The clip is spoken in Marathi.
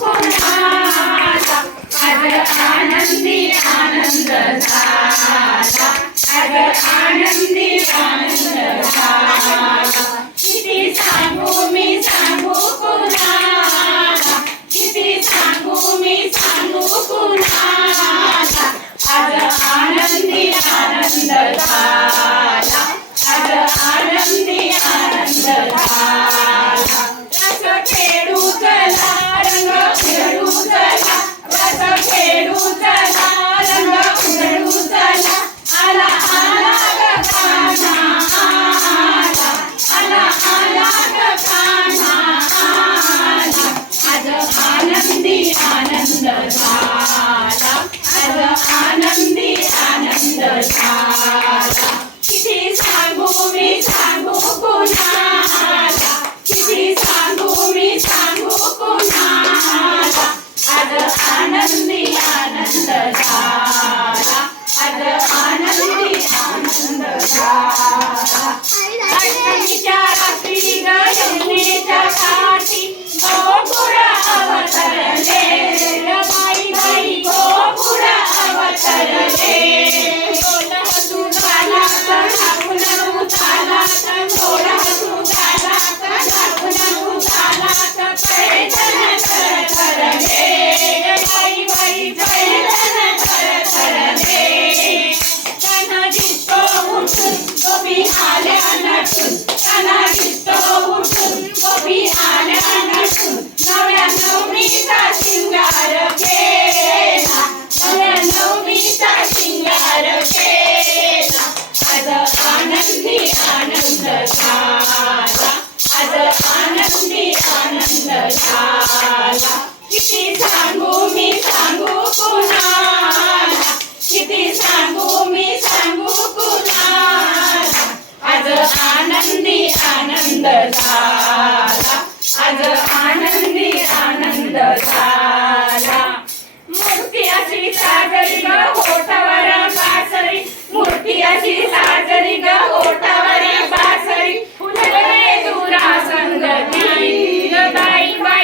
कुणाला आज आनंदी आनंद झाला आज आनंदी आनंद झाला किती सांगू मी सांगू कुणाला किती सांगू मी सांगू कुणाला आज आनंदी आनंद झाला आज आनंदी आनंद झाला रस खेळू चला रंग उधळू चला रस खेळू चला रंग उधळू चला आला आला ग कान्हा आला आला आला ग कान्हा आला आज आनंदी आनंद झाला आज आनंदी आनंद झाला किती सांगू मी सांगू कुणाला किती सांगू मी सांगू कुणाला आज आनंदी आनंद झाला आज आनंदी आनंद झाला अष्टमीच्या रात्री ग यमुनेच्या काठी गोकुळ अवतरले बाई बाई गोकुळ अवतरले बोल हसू झाला तर ठाकून उताला तर बोल हसू झाला तर ठाकून उताला तर पैठण कर करले बाई बाई पैठण कर करले त्यांना दिसतो उठून गोपी आल्या नटून त्यांना दिसतो उठून गोपी आल्या नटून नव्या नवमीचा शिंगार केला नव्या नवमीचा शिंगार केला आज आनंदी आनंद झाला आज आनंदी आनंद झाला किती सांगू मी सांगू कुणाला किती सांगू मी सांगू कुणाला आज आनंदी आनंद झाला आज आनंदी आनंद झाला मूर्ती अशी साजरी ग ओठावर बासरी मूर्ती अशी साजरी ग ओठावर बासरी फुलले दुरा संगती ग बाई बाई